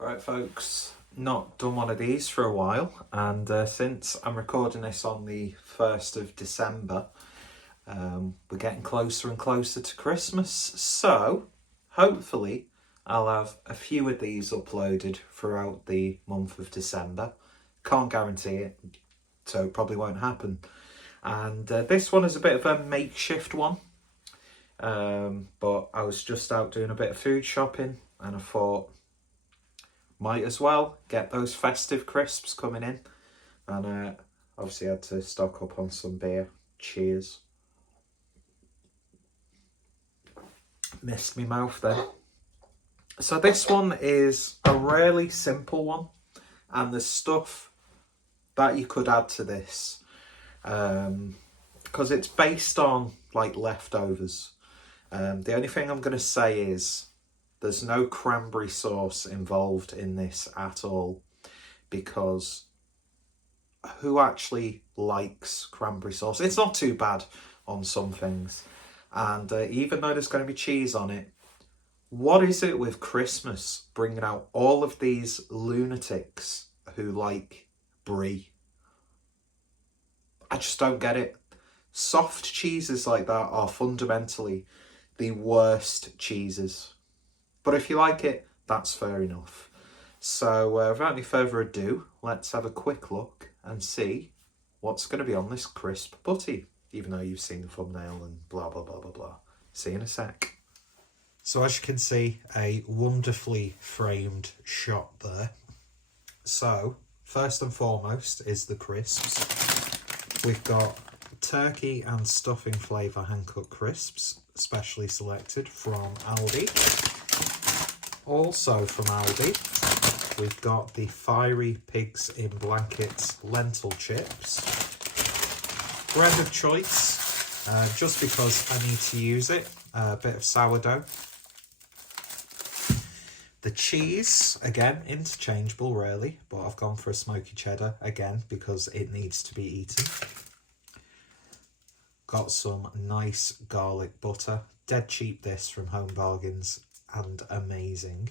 Right folks, not done one of these for a while, and since I'm recording this on the 1st of December, we're getting closer and closer to Christmas, so hopefully I'll have a few of these uploaded throughout the month of December. Can't guarantee it, so it probably won't happen. And this one is a bit of a makeshift one, but I was just out doing a bit of food shopping and I thought might as well get those festive crisps coming in, and obviously had to stock up on some beer. Cheers. Missed me mouth then. So this one is a really simple one, and there's stuff that you could add to this because it's based on like leftovers. The only thing I'm going to say is there's no cranberry sauce involved in this at all, because who actually likes cranberry sauce? It's not too bad on some things, and even though there's going to be cheese on it, what is it with Christmas bringing out all of these lunatics who like brie? I just don't get it. Soft cheeses like that are fundamentally the worst cheeses. But if you like it, that's fair enough. So without any further ado, let's have a quick look and see what's going to be on this crisp butty, even though you've seen the thumbnail and blah, blah, blah, blah, blah. See you in a sec. So as you can see, a wonderfully framed shot there. So first and foremost is the crisps. We've got turkey and stuffing flavour hand-cut crisps, specially selected from Aldi. Also from Aldi, we've got the Fiery Pigs in Blankets lentil chips. Bread of choice, just because I need to use it, a bit of sourdough. The cheese, again, interchangeable really, but I've gone for a smoky cheddar, again, because it needs to be eaten. Got some nice garlic butter, dead cheap this from Home Bargains, and amazing.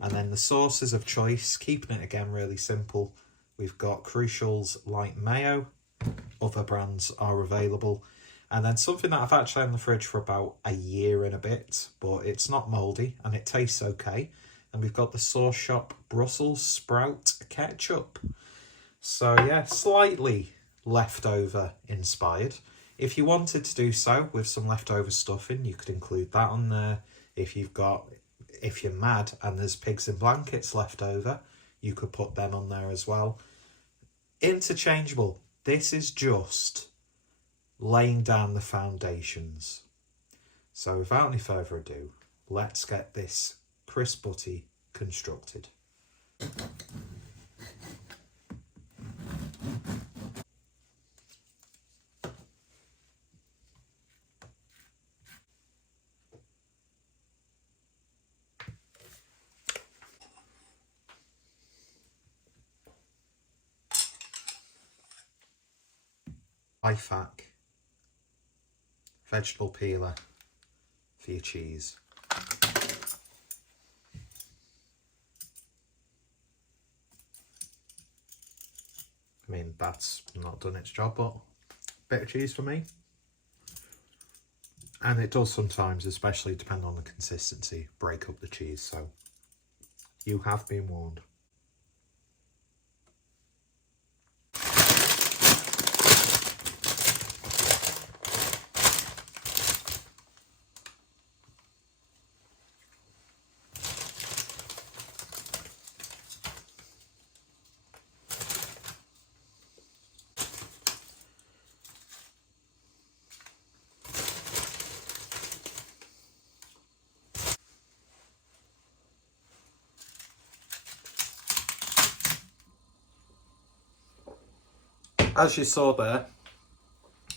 And then the sauces of choice, keeping it again really simple. We've got Crucial's light mayo, other brands are available, and then something that I've actually had in the fridge for about a year and a bit, but it's not mouldy and it tastes okay. And we've got the Sauce Shop Brussels sprout ketchup. So yeah, slightly leftover inspired. If you wanted to do so with some leftover stuffing, you could include that on there. If you're mad and there's pigs in blankets left over, you could put them on there as well. Interchangeable. This is just laying down the foundations. So without any further ado, let's get this crisp butty constructed. Life hack: vegetable peeler for your cheese. I mean, that's not done its job, but a bit of cheese for me. And it does sometimes, especially depending on the consistency, break up the cheese, so you have been warned. As you saw there,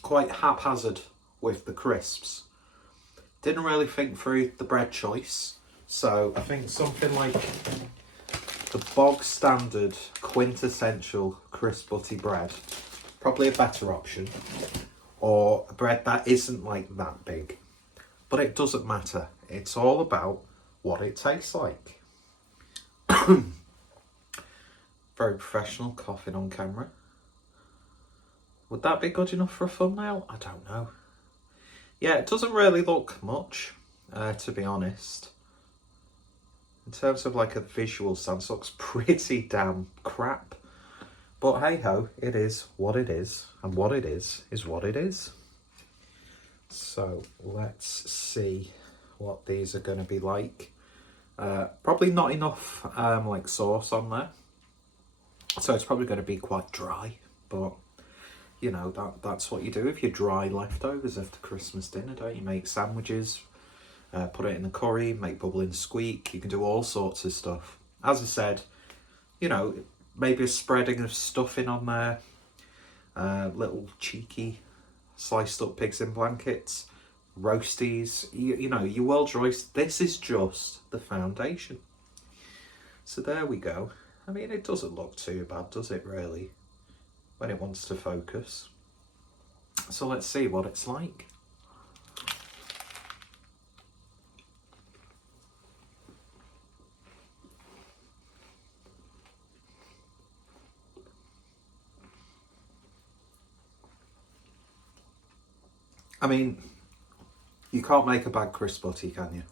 quite haphazard with the crisps. Didn't really think through the bread choice, so I think something like the bog standard quintessential crisp butty bread, probably a better option, or a bread that isn't like that big. But it doesn't matter, it's all about what it tastes like. Very professional, coughing on camera. Would that be good enough for a thumbnail? I don't know. Yeah, it doesn't really look much, to be honest. In terms of like a visual sense, looks pretty damn crap. But hey ho, it is what it is. And what it is what it is. So let's see what these are going to be like. Probably not enough like sauce on there. So it's probably going to be quite dry. But, you know, that's what you do if you dry leftovers after Christmas dinner, don't you? Make sandwiches. Put it in the curry, make bubbling squeak. You can do all sorts of stuff. As I said, you know, maybe a spreading of stuffing on there. Little cheeky sliced up pigs in blankets. Roasties. You know, your Welsh roast. This is just the foundation. So there we go. I mean, it doesn't look too bad, does it really? When it wants to focus. So let's see what it's like. I mean, you can't make a bad crisp butty, can you?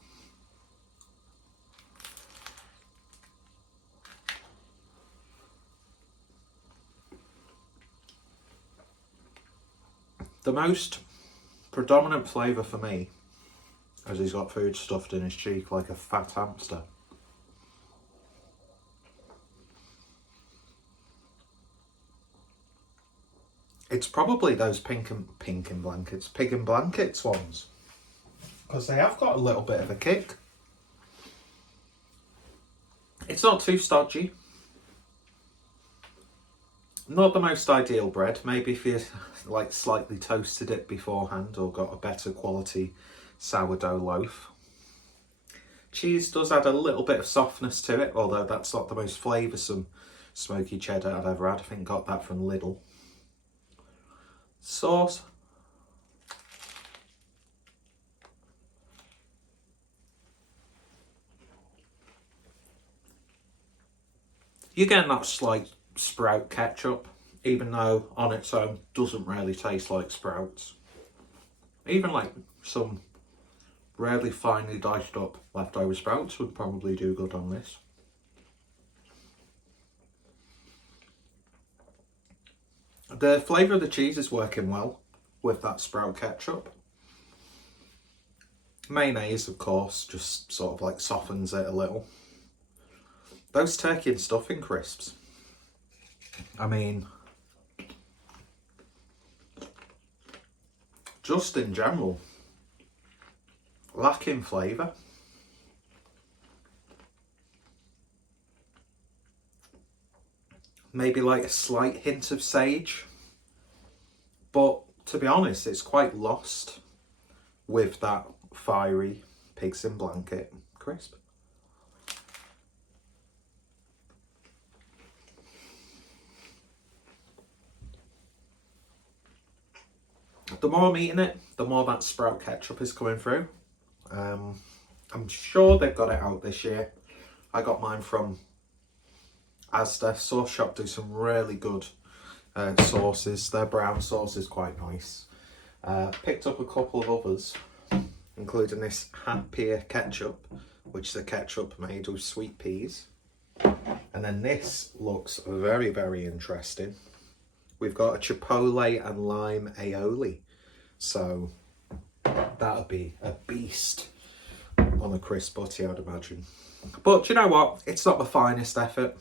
The most predominant flavour for me, as he's got food stuffed in his cheek like a fat hamster. It's probably those pig and blankets ones. Because they have got a little bit of a kick. It's not too stodgy. Not the most ideal bread. Maybe if you like slightly toasted it beforehand or got a better quality sourdough loaf. Cheese does add a little bit of softness to it, although that's not the most flavoursome smoky cheddar I've ever had. I think got that from Lidl. Sauce. You're getting that slight sprout ketchup, even though on its own doesn't really taste like sprouts. Even like some really finely diced up leftover sprouts would probably do good on this. The flavour of the cheese is working well with that sprout ketchup. Mayonnaise, of course, just sort of like softens it a little. Those turkey and stuffing crisps, I mean, just in general, lacking flavour. Maybe like a slight hint of sage. But to be honest, it's quite lost with that fiery pigs in blanket crisp. The more I'm eating it, the more that sprout ketchup is coming through. I'm sure they've got it out this year. I got mine from Asda. Sauce Shop do some really good sauces. Their brown sauce is quite nice. Picked up a couple of others, including this Happier ketchup, which is a ketchup made with sweet peas. And then this looks very, very interesting. We've got a chipotle and lime aioli. So that would be a beast on a crisp butty, I'd imagine. But you know what? It's not the finest effort.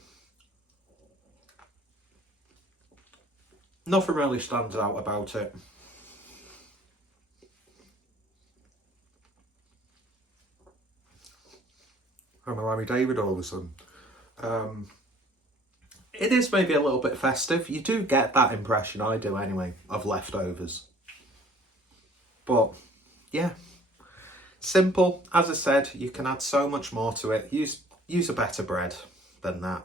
Nothing really stands out about it. I'm a Larry David all of a sudden. It is maybe a little bit festive. You do get that impression, I do anyway, of leftovers. But yeah, simple. As I said, you can add so much more to it. Use a better bread than that.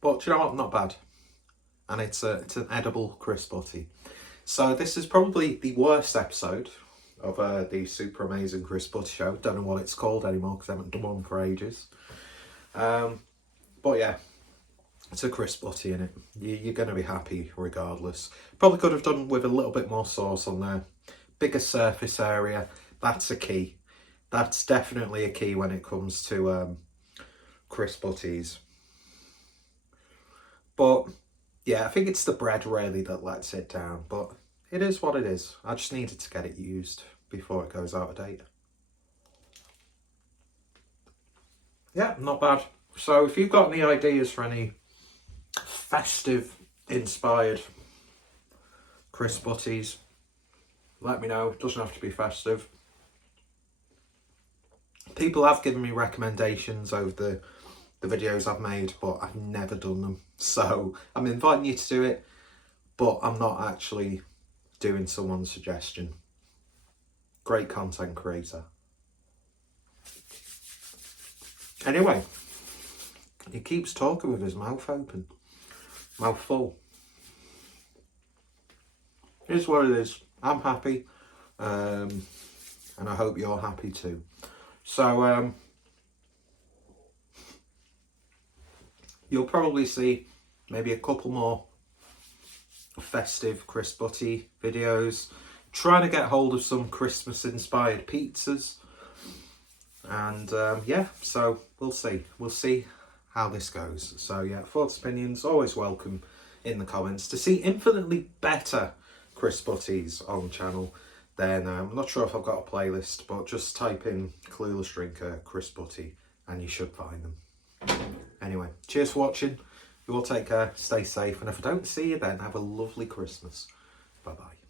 But you know what? Not bad. And it's an edible crisp butty. So this is probably the worst episode of the Super Amazing Chris Butty Show. Don't know what it's called anymore because I haven't done one for ages. But yeah, it's a Chris Butty in it. You're going to be happy regardless. Probably could have done with a little bit more sauce on there. Bigger surface area. That's a key. That's definitely a key when it comes to Chris Butties. But yeah, I think it's the bread really that lets it down. But it is what it is. I just needed to get it used before it goes out of date. Yeah, not bad. So if you've got any ideas for any festive inspired Chris Butties, let me know. It doesn't have to be festive. People have given me recommendations over the videos I've made, but I've never done them. So I'm inviting you to do it, but I'm not actually doing someone's suggestion. Great content creator. Anyway, he keeps talking with his mouth open, mouth full. It is what it is. I'm happy, and I hope you're happy too. So you'll probably see maybe a couple more festive Chris Butty videos. Trying to get hold of some Christmas inspired pizzas. And yeah, so we'll see how this goes. So yeah, thoughts, opinions, always welcome in the comments. To see infinitely better Chris Butties on the channel, then I'm not sure if I've got a playlist, but just type in Clueless Drinker Chris Butty and you should find them. Anyway, cheers for watching. You all take care, stay safe, and if I don't see you then, have a lovely Christmas. Bye bye.